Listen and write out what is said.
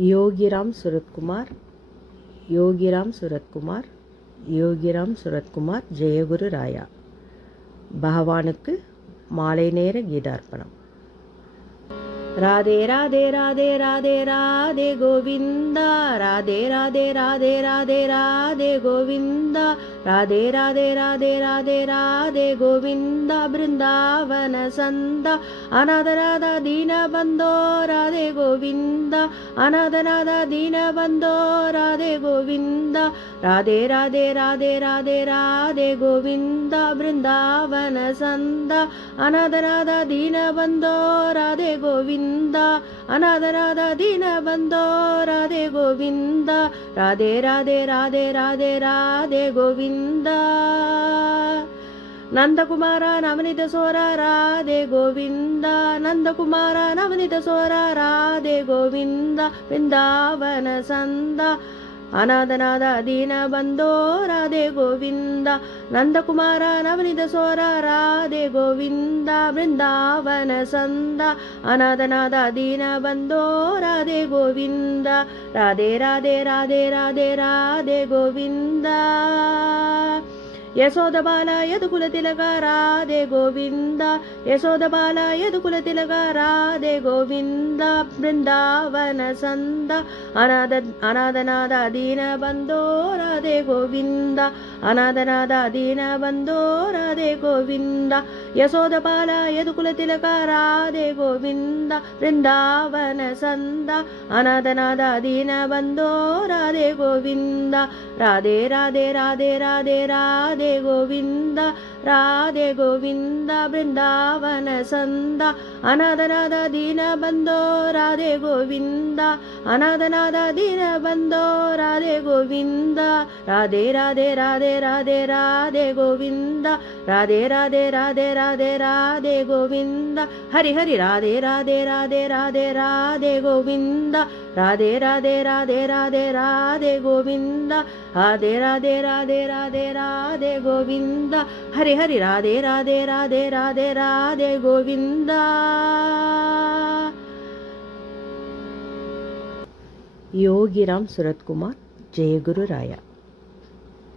யோகிராம் சுரத்குமார், யோகிராம் சுரத்குமார், யோகிராம் சுரத்குமார். ஜெயகுரு ராயா. பகவானுக்கு மாலை நேர கீதார்ப்பணம். ராதே ராதே ராதே ராதே ராதே கோவிந்தா, ராதே ராதே ராதே ராதே ராதே கோவிந்தா, ராதே ராதே ராதே ராதே ராதே கோவிந்தா. பிருந்தாவன சந்தா அநாதநாத தீன பந்தோ ராதே கோவிந்தா, அநாதநாத தீன பந்தோ ராதே கோவிந்தா. ராதே ராதே ராதே ராதே ராதே கோவிந்தா. பிருந்தாவன சந்தா அநாதநாத தீன பந்தோ ராதே கோவிந்தா, அநாதநாத தீன பந்தோ ராதே கோவிந்தா. ராதே ராதே ராதே ராதே ராதே கோவிந்தா. நந்தகுமார நவனித சோர ராதே கோவிந்தா, நந்தகுமார நவனித சோர ராதே கோவிந்தா. பிருந்தாவன சந்தா அநாதநாத தீன பந்தோ ராதே கோவிந்தா, நந்தகுமார நவனித சோர ராதே கோவிந்தா. பிருந்தாவன சந்தா அநாதநாத தீன பந்தோ ராதே கோவிந்தா. ராதே ராதே ராதே ராதே ராதே கோவிந்தா. யசோதபால யதுகுல திலக ராதே கோவிந்தா, யசோதபால யதுகுல திலக ராதே கோவிந்தா. பிருந்தாவன சந்தா அநாதநாத தீன பந்தோ ராதே கோவிந்தா, அநாதநாத தீன பந்தோ ராதே கோவிந்தா. யசோதபால யதுகுல திலக ராதே கோவிந்தா. பிருந்தாவன சந்தா அநாதநாத தீன பந்தோ ராதே கோவிந்தா. ராதே ராதே ராதே ராதே ராதே கோவிந்தா, ராதே கோவிந்தா. பிருந்தாவன சந்தா அநாதநாத தீன பந்தோ ராதே கோவிந்தா, அநாதநாத தீன பந்தோ ராதே கோவிந்தா. ராதே ராதே ராதே ராதே ராதே கோவிந்தா, ராதே ராதே ராதே ராதே ராதே கோவிந்தா. ஹரி ஹரி ராதே ராதே ராதே ராதே ராதே கோவிந்தா, ராதே ராதே ராதே ராதே ராதே கோவிந்தா. ராதே ராதே ராதே ராதே ராதே கோவிந்தா. ஹரி ஹரி ராதே ராதே ராதே ராதே ராதே கோவிந்தா. யோகிராம் சுரத்குமார். ஜெயகுரு ராயா.